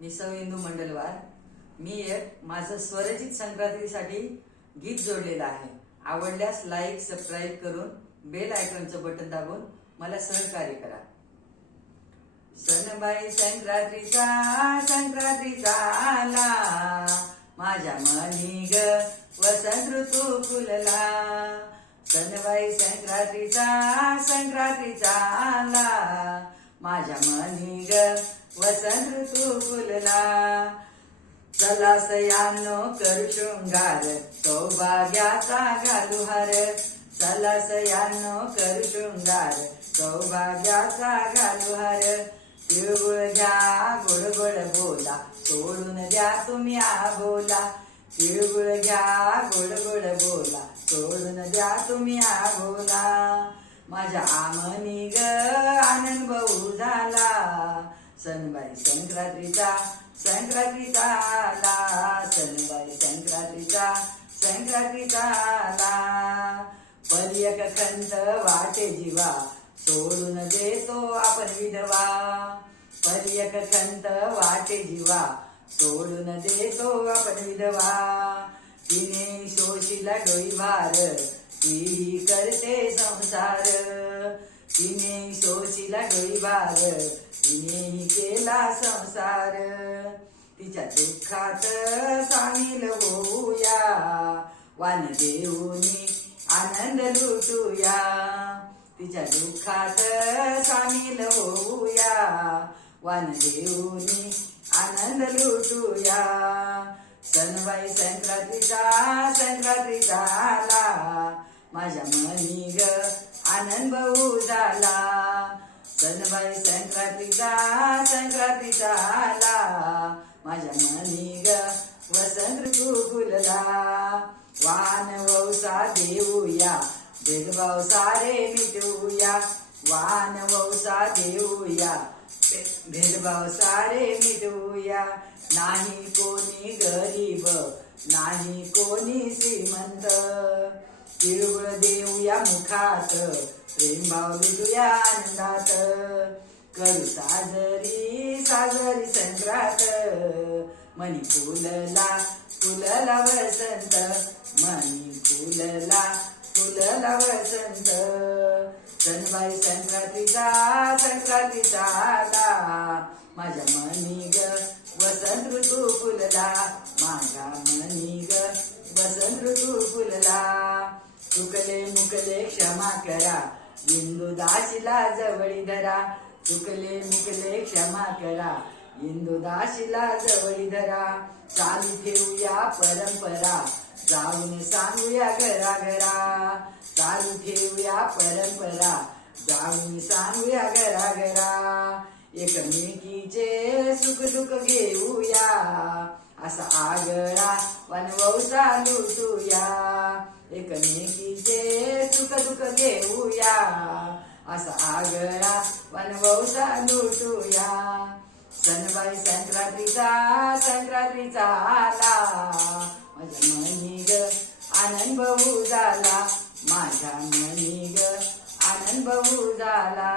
मी सौ इंदू मंडलवार। मी एक माझं स्वरचित संक्रांतीसाठी गीत जोडलेलं आहे। आवडल्यास लाईक सबस्क्राईब करून बेल आयकॉनचं बटन दाबून मला सहकार्य करा। सणबाई संक्रांतीचा संक्रांतीचा आला, माझ्या मनी ग वसंत ऋतू फुलला। सणबाई संक्रांतीचा संक्रांतीचा आला, माझ्या मनी ग वसंत ऋतू फुलला। चला सयानो करू शृंगार, सौभाग्याचा घालू हार। चला सयानो करू शृंगार, सौभाग्याचा घालू हार। तिळगुळ घ्या गोड गोड बोला, सोडून द्या तुम्ही आबोला। तिळगुळ घ्या गोड गोड बोला, सोडून द्या तुम्ही आबोला। माझ्या आमनी ग आनंद भाऊ झाला, सणबाई संक्रांतीचा संक्रांतीचा आला। सणबाई संक्रांतीचा संक्रांतीचा आला। पर्यक खंत वाटे जीवा, सोडून देतो आपण विधवा। पर्यक खंत वाटे जीवा, सोडून देतो आपण विधवा। तिने शोषिला डोई भार, ती करते संसार। तिने शोषिला डोई भार, तिने केला संसार। तिच्या दुःखात सामील होऊया, वान देऊनी आनंद लुटूया। तिच्या दुःखात सामील होऊया, वान देऊनी आनंद लुटूया। सणबाई संक्रांतीचा संक्रांतीचा आला, माझ्या मनी ग आनंद भाऊ झाला। सणबाई संक्रांतीचा संक्रांतीचा आला, माझ्या मनी ग वसंत ऋतू फुलला। वान वौसा देऊया, भेदभाव सारे मिटवूया। वान वौसा देऊया, भेदभाव सारे मिटवूया। नाही कोणी गरीब, नाही कोणी श्रीमंत। तिळगुळ देऊया मुखात, प्रेमभाव भेटूया आनंदात। करू साजरी साजरी संक्रांत, मनी फुलला फुलला वसंत। मनी फुलला फुलला वसंत। सणबाई संक्रांतीचा संक्रांतीचा आला, माझ्या मनी ग वसंत ऋतू फुलला। माझ्या मनी ग वसंत ऋतू फुलला। चुकले मुकले क्षमा करा, इंदू दाशीला जवळी धरा। चुकले मुकले क्षमा करा, इंदू दाशीला जवळी धरा। चालू ठेवूया परंपरा, जाऊन सांगूया घरा घरा। चालू ठेवूया परंपरा, जाऊन सांगूया घरा घरा। एकमेकीचे सुख दुःख घेऊया, असा आगळा वनवौसा लुटूया। एकमेकीचे सुख दुःख घेऊया, असा आगळा वनवौसा लुटूया। सणबाई संक्रांतीचा संक्रांतीचा आला, माझ्या मनी ग आनंद भाऊ झाला। माझ्या मनी ग आनंद भाऊ झाला।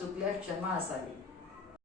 चुकल्यास क्षमा असावी।